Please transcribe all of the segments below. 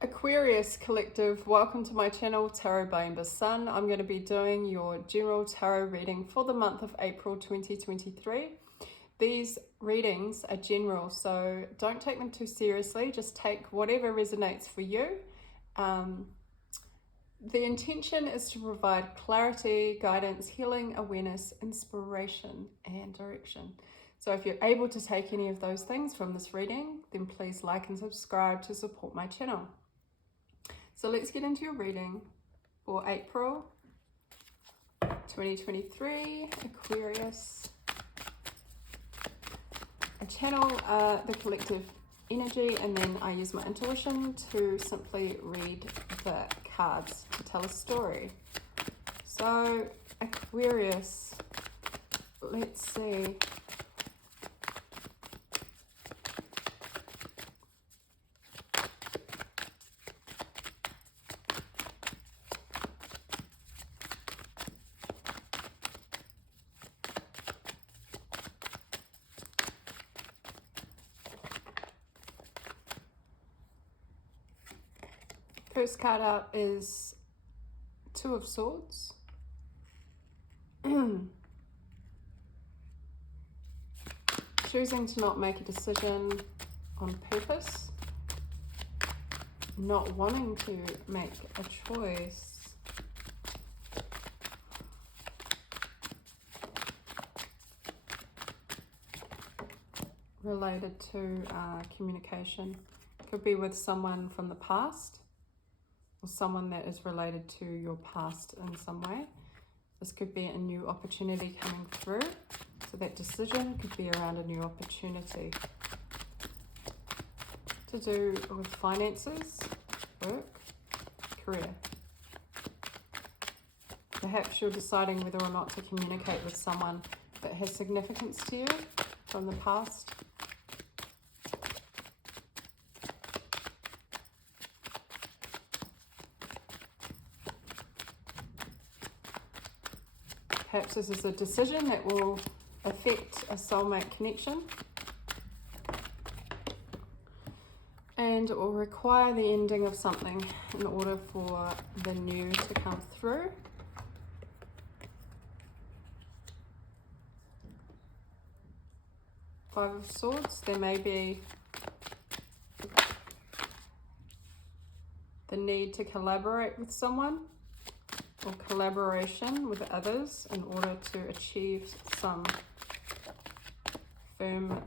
Aquarius Collective, welcome to my channel, Tarot by Amber Sun. I'm going to be doing your general tarot reading for the month of April 2023. These readings are general, so don't take them too seriously. Just take whatever resonates for you. The intention is to provide clarity, guidance, healing, awareness, inspiration, and direction. So if you're able to take any of those things from this reading, then please like and subscribe to support my channel. So let's get into your reading for April 2023, Aquarius. I channel the collective energy, and then I use my intuition to simply read the cards to tell a story. So Aquarius, let's see. First card out is Two of Swords. Choosing to not make a decision on purpose. Not wanting to make a choice. Related to communication. Could be with someone from the past, or someone that is related to your past in some way. This could be a new opportunity coming through. So that decision could be around a new opportunity. To do with finances, work, career. Perhaps you're deciding whether or not to communicate with someone that has significance to you from the past. Perhaps this is a decision that will affect a soulmate connection, and it will require the ending of something in order for the new to come through. Five of Swords, there may be the need to collaborate with someone, or collaboration with others in order to achieve some firm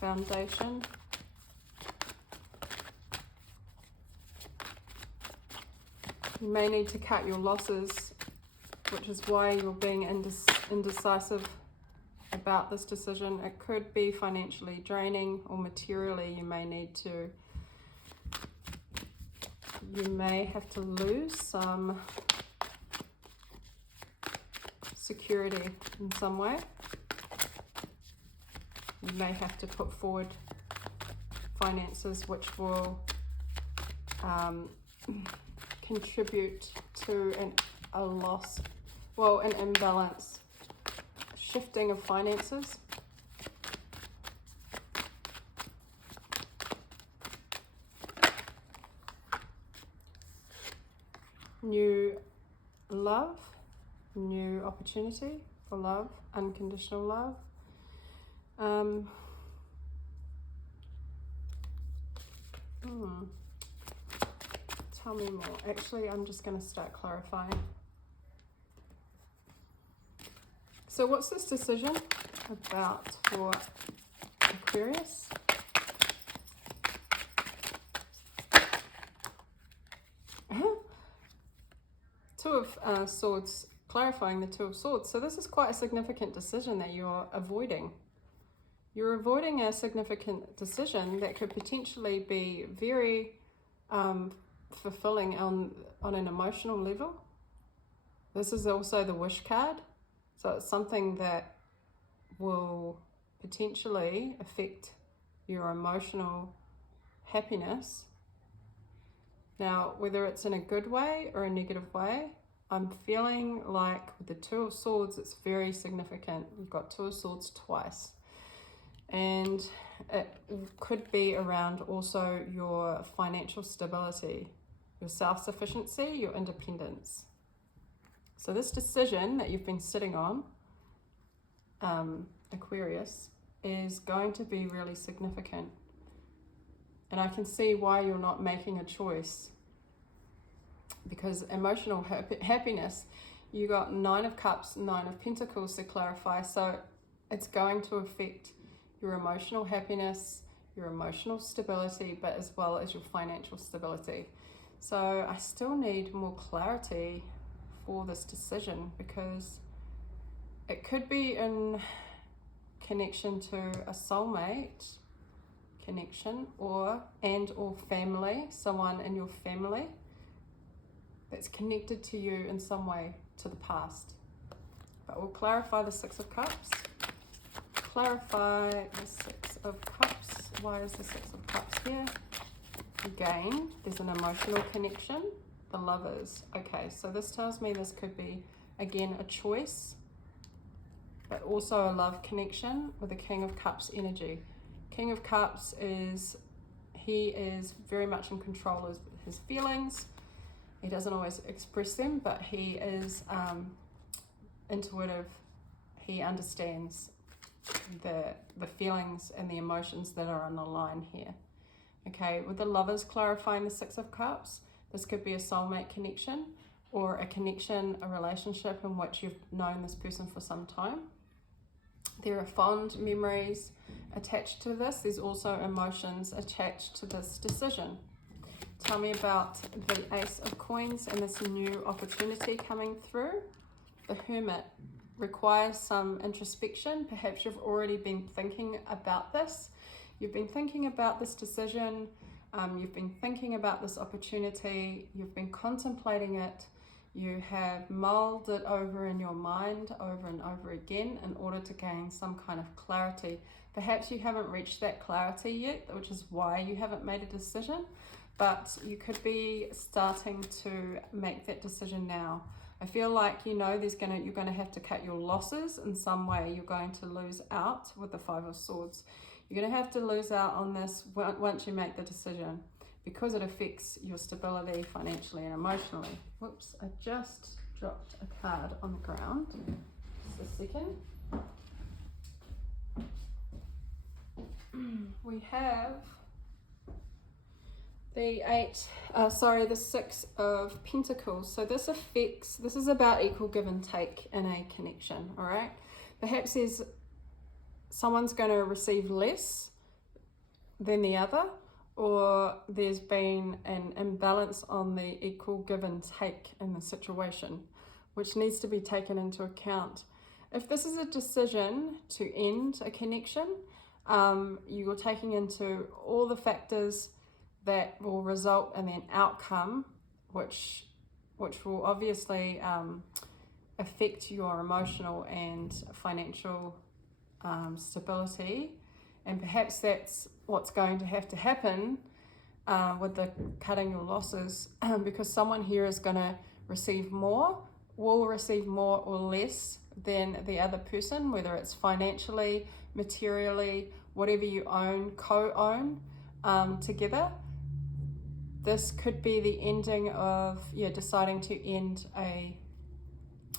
foundation. You may need to cut your losses, which is why you're being indecisive about this decision. It could be financially draining, or materially you may have to lose some security in some way. You may have to put forward finances which will contribute to a loss, well, an imbalance, shifting of finances. New love, new opportunity for love, unconditional love. Tell me more. Actually, I'm just going to start clarifying. So what's this decision about for Aquarius? Two of Swords, clarifying the Two of Swords. So this is quite a significant decision that you're avoiding. You're avoiding a significant decision that could potentially be very fulfilling on an emotional level. This is also the Wish card. So it's something that will potentially affect your emotional happiness. Now, whether it's in a good way or a negative way, I'm feeling like with the Two of Swords, it's very significant. You've got Two of Swords twice. And it could be around also your financial stability, your self-sufficiency, your independence. So this decision that you've been sitting on, Aquarius, is going to be really significant. And I can see why you're not making a choice. Because emotional happiness, you got 9 of Cups, 9 of Pentacles to clarify. So it's going to affect your emotional happiness, your emotional stability, but as well as your financial stability. So I still need more clarity for this decision, because it could be in connection to a soulmate connection, or family, someone in your family that's connected to you in some way to the past. But we'll clarify the 6 of Cups. Clarify the 6 of Cups. Why is the 6 of Cups here? Again, there's an emotional connection. The Lovers. Okay, so this tells me this could be, again, a choice, but also a love connection with the King of Cups energy. King of Cups he is very much in control of his feelings. He doesn't always express them, but he is intuitive. He understands the feelings and the emotions that are on the line here. Okay, with the Lovers clarifying the 6 of Cups, this could be a soulmate connection, or a connection, a relationship in which you've known this person for some time. There are fond memories attached to this. There's also emotions attached to this decision. Tell me about the Ace of Coins and this new opportunity coming through. The Hermit requires some introspection. Perhaps you've already been thinking about this. You've been thinking about this decision. You've been thinking about this opportunity. You've been contemplating it. You have mulled it over in your mind over and over again in order to gain some kind of clarity. Perhaps you haven't reached that clarity yet, which is why you haven't made a decision, but you could be starting to make that decision now. I feel like, you're going to have to cut your losses in some way. You're going to lose out with the 5 of Swords. You're going to have to lose out on this once you make the decision, because it affects your stability financially and emotionally. Whoops, I just dropped a card on the ground. Just a second. We have the 6 of Pentacles. So this is about equal give and take in a connection, all right? Perhaps someone's going to receive less than the other, or there's been an imbalance on the equal give and take in the situation, which needs to be taken into account. If this is a decision to end a connection, you are taking into all the factors that will result in an outcome, which will obviously affect your emotional and financial stability. And perhaps that's what's going to have to happen with the cutting your losses, because someone here is going to will receive more or less than the other person, whether it's financially, materially, whatever you co-own together. This could be the ending of deciding to end a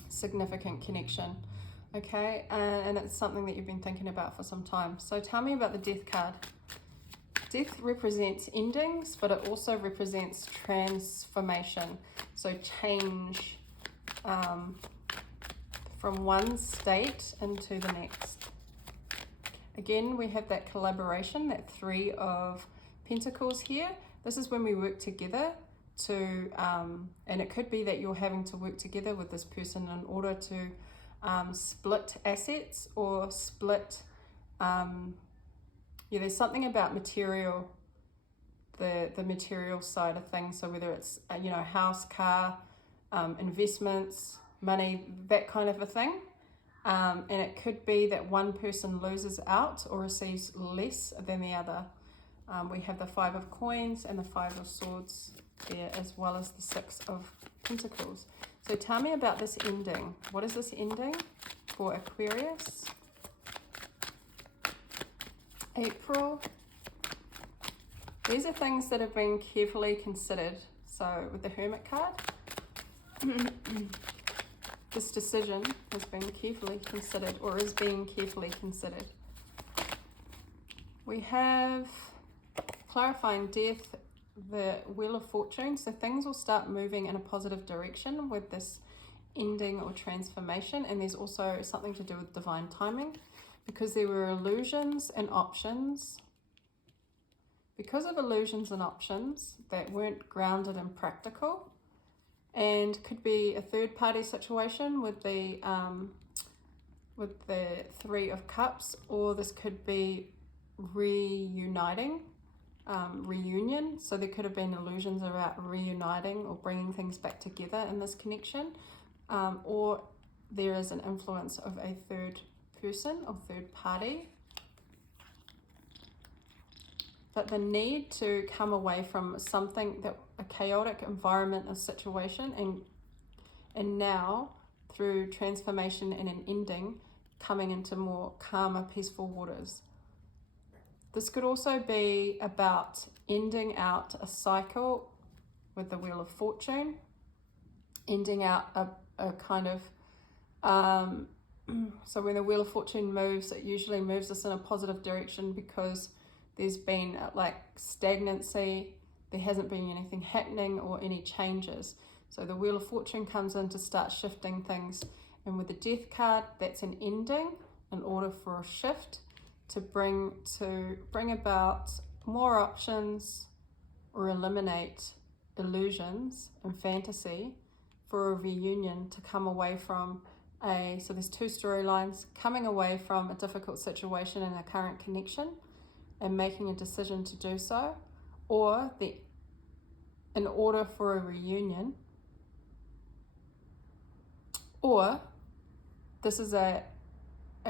significant connection. Okay, and it's something that you've been thinking about for some time. So tell me about the Death card. Death represents endings, but it also represents transformation. So change from one state into the next. Again, we have that collaboration, that 3 of Pentacles here. This is when we work together to, and it could be that you're having to work together with this person in order to split assets or split, there's something about material, the material side of things. So whether it's, house, car, investments, money, that kind of a thing. And it could be that one person loses out or receives less than the other. We have the 5 of Coins and the 5 of Swords there, as well as the 6 of Pentacles. So tell me about this ending. What is this ending for Aquarius? April. These are things that have been carefully considered. So with the Hermit card, this decision has been carefully considered, or is being carefully considered. We have clarifying death, the Wheel of Fortune. So things will start moving in a positive direction with this ending or transformation. And there's also something to do with divine timing, because there were illusions and options. Because of illusions and options that weren't grounded and practical, and could be a third party situation with the Three of Cups, or this could be reuniting, reunion. So there could have been illusions about reuniting or bringing things back together in this connection, or there is an influence of a third person or third party. But the need to come away from something, that a chaotic environment or situation, and now through transformation and an ending, coming into more calmer, peaceful waters. This could also be about ending out a cycle with the Wheel of Fortune, ending out a kind of, so when the Wheel of Fortune moves, it usually moves us in a positive direction because there's been like stagnancy, there hasn't been anything happening or any changes. So the Wheel of Fortune comes in to start shifting things. And with the Death card, that's an ending in order for a shift to bring about more options or eliminate illusions and fantasy for a reunion to come away from so there's two storylines: coming away from a difficult situation in a current connection and making a decision to do so, or in order for a reunion, or this is a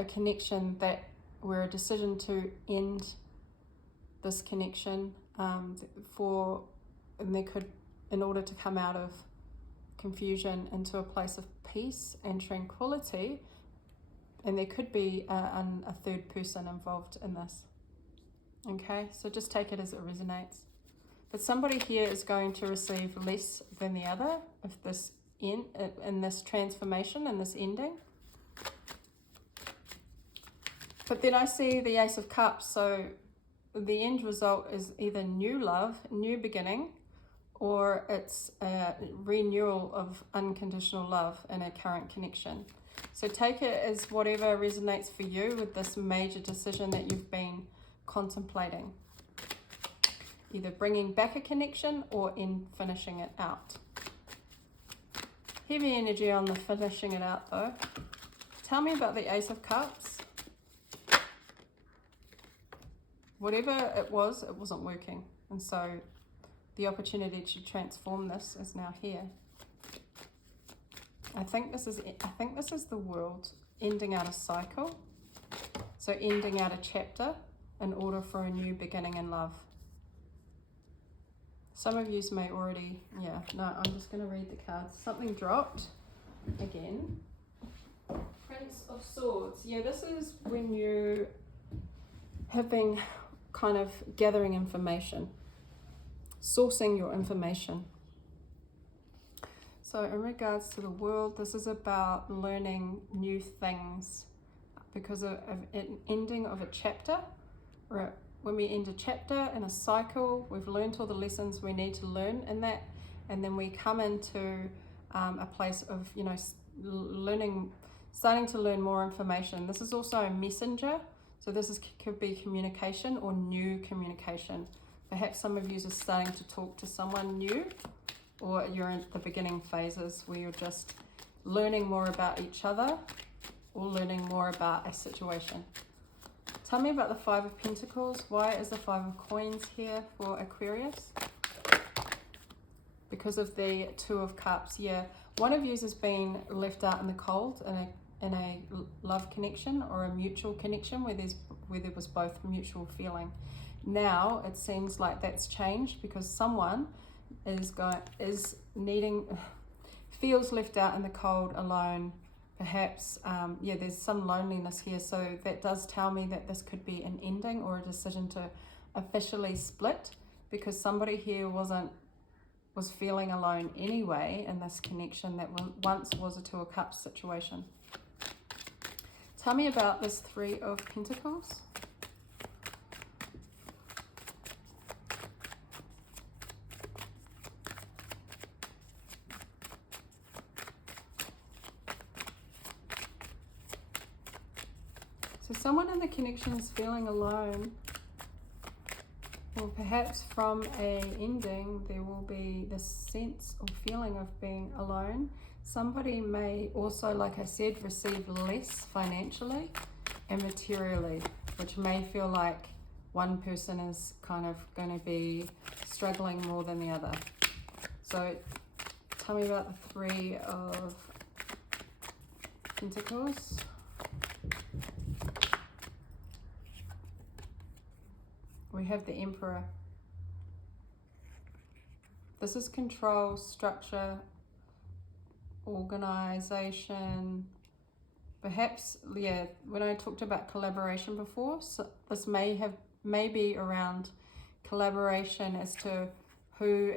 connection that where a decision to end this connection in order to come out of confusion into a place of peace and tranquility, and there could be a third person involved in this. Okay, so just take it as it resonates. But somebody here is going to receive less than the other if this in this transformation and this ending. But then I see the Ace of Cups, so the end result is either new love, new beginning, or it's a renewal of unconditional love in a current connection. So take it as whatever resonates for you with this major decision that you've been contemplating. Either bringing back a connection or in finishing it out. Heavy energy on the finishing it out though. Tell me about the Ace of Cups. Whatever it wasn't working. And so the opportunity to transform this is now here. I think this is the world ending out a cycle. So ending out a chapter in order for a new beginning in love. Some of you may already, I'm just going to read the cards. Something dropped again. Prince of Swords. Yeah, this is when you have been kind of gathering information, sourcing your information. So in regards to the world, this is about learning new things because of an ending of a chapter. Or when we end a chapter in a cycle, we've learned all the lessons we need to learn in that, and then we come into a place of learning, starting to learn more information. This is also a messenger, so could be communication or new communication. Perhaps some of you are starting to talk to someone new, or you're in the beginning phases where you're just learning more about each other or learning more about a situation. Tell me about the Five of Pentacles. Why is the Five of Coins here for Aquarius? Because of the Two of Cups. Yeah, one of you has been left out in the cold in a love connection or a mutual connection where there was both mutual feeling. Now it seems like that's changed because someone feels left out in the cold, alone, Perhaps, yeah, there's some loneliness here. So that does tell me that this could be an ending or a decision to officially split, because somebody here was feeling alone anyway in this connection that once was a Two of Cups situation. Tell me about this Three of Pentacles. So someone in the connection is feeling alone, or perhaps from a ending there will be this sense or feeling of being alone. Somebody may also, like I said, receive less financially and materially, which may feel like one person is kind of going to be struggling more than the other. So tell me about the Three of Pentacles. We have the Emperor. This is control, structure, organization. Perhaps, yeah, when I talked about collaboration before, so this may be around collaboration as to who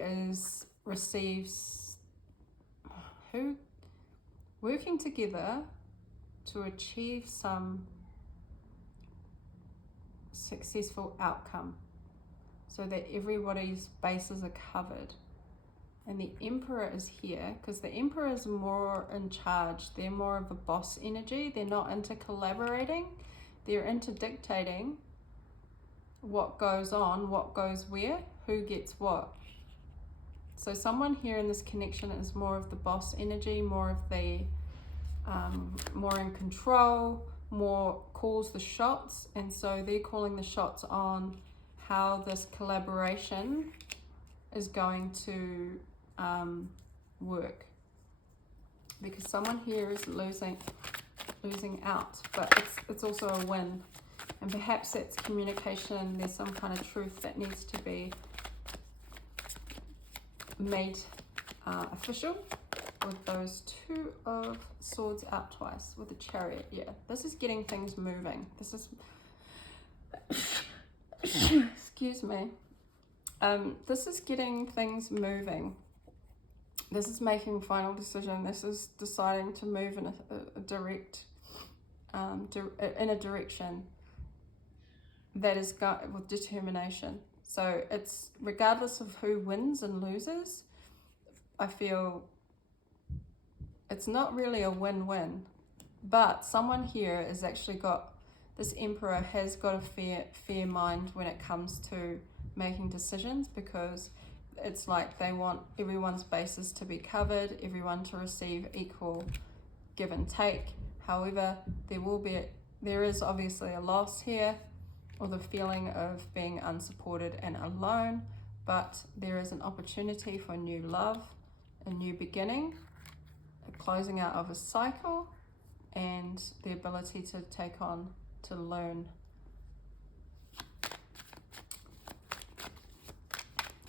working together to achieve some successful outcome so that everybody's bases are covered. And the Emperor is here because the Emperor is more in charge. They're more of a boss energy. They're not into collaborating. They're into dictating what goes on, what goes where, who gets what. So someone here in this connection is more of the boss energy, more of the more in control, more calls the shots, and so they're calling the shots on how this collaboration is going to work, because someone here is losing out, but it's also a win, and perhaps it's communication. There's some kind of truth that needs to be made official with those Two of Swords out twice with the Chariot. Yeah, this is getting things moving. This is excuse me. This is getting things moving. This is making final decision. This is deciding to move in a direction that is with determination. So it's regardless of who wins and loses, I feel it's not really a win-win, but someone here has actually got, this Emperor has got a fair mind when it comes to making decisions, because it's like they want everyone's bases to be covered, everyone to receive equal give and take. However, there is obviously a loss here, or the feeling of being unsupported and alone, but there is an opportunity for new love, a new beginning, a closing out of a cycle, and the ability to take on, to learn.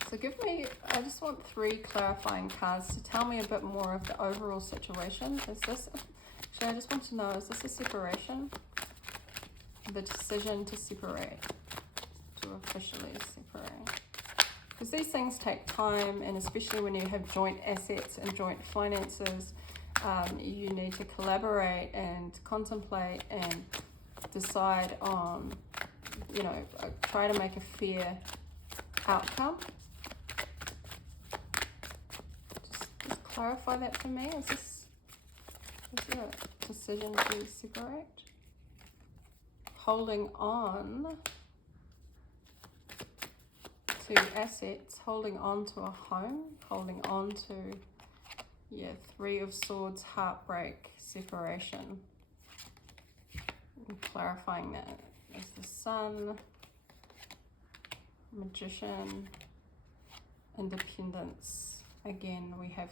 So I just want 3 clarifying cards to tell me a bit more of the overall situation. I just want to know, is this a separation? The decision to separate, to officially separate. Because these things take time, and especially when you have joint assets and joint finances, you need to collaborate and contemplate and decide on, try to make a fair outcome. Just clarify that for me. Is there a decision to separate? Holding on to assets, holding on to a home, holding on to, 3 of Swords, heartbreak, separation. And clarifying that as the Sun, Magician, Independence. Again, we have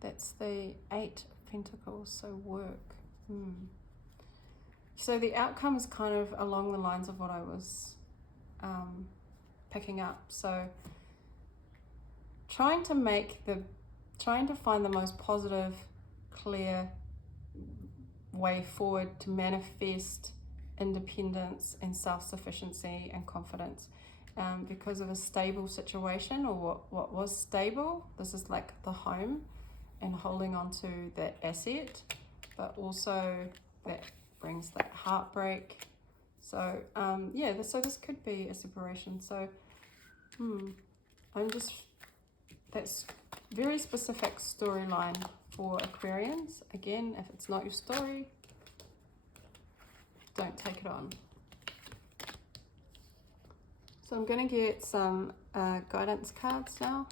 that's the 8 of Pentacles, so work. So the outcome is kind of along the lines of what I was picking up. So trying to make the trying to find the most positive, clear way forward to manifest independence and self-sufficiency and confidence, because of a stable situation, or what was stable. This is like the home and holding on to that asset, but also that brings that heartbreak. So yeah, so this could be a separation. So that's very specific storyline for Aquarians. Again, if it's not your story, don't take it on. So I'm going to get some guidance cards now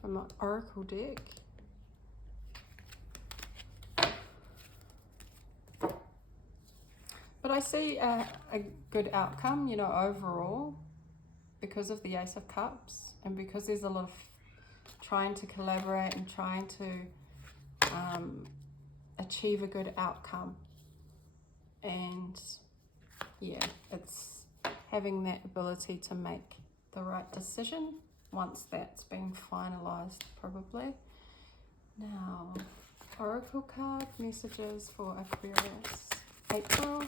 from my Oracle deck. But I see a good outcome, you know, overall, because of the Ace of Cups, and because there's a lot of trying to collaborate and trying to achieve a good outcome. And yeah, it's having that ability to make the right decision once that's been finalized, probably. Now, Oracle card messages for Aquarius, April.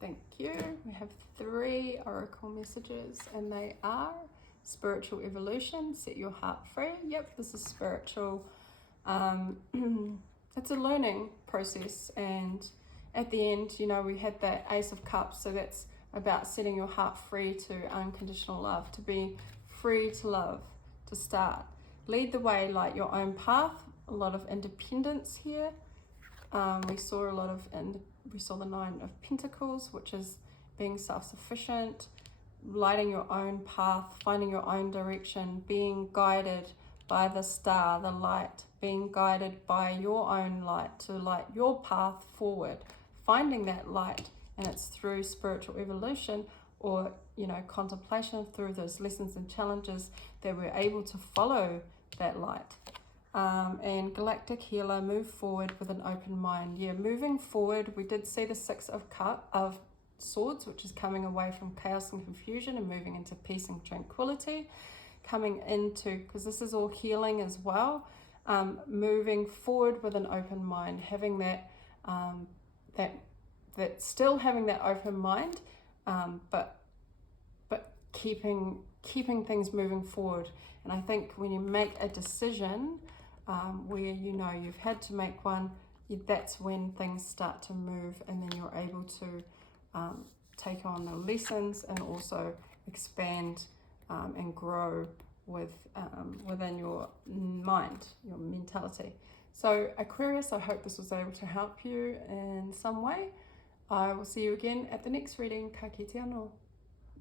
Thank you. We have 3 Oracle messages, and they are spiritual evolution, set your heart free. Yep, this is spiritual. It's a learning process, and at the end, you know, we had that Ace of Cups, so that's about setting your heart free to unconditional love, to be free to love, to start. Lead the way, light your own path. A lot of independence here. We saw the 9 of Pentacles, which is being self-sufficient, lighting your own path, finding your own direction, being guided by the star, the light, being guided by your own light to light your path forward, finding that light. And it's through spiritual evolution, or, you know, contemplation, through those lessons and challenges, that we're able to follow that light. And Galactic Healer, move forward with an open mind. Yeah, moving forward, we did see the 6 of Swords, which is coming away from chaos and confusion and moving into peace and tranquility, coming into, because this is all healing as well, moving forward with an open mind, having that still having that open mind, but keeping things moving forward. And I think when you make a decision where, you know, you've had to make one, that's when things start to move, and then you're able to take on the lessons and also expand and grow within your mind, your mentality. So Aquarius, I hope this was able to help you in some way. I will see you again at the next reading. Ka kite anō.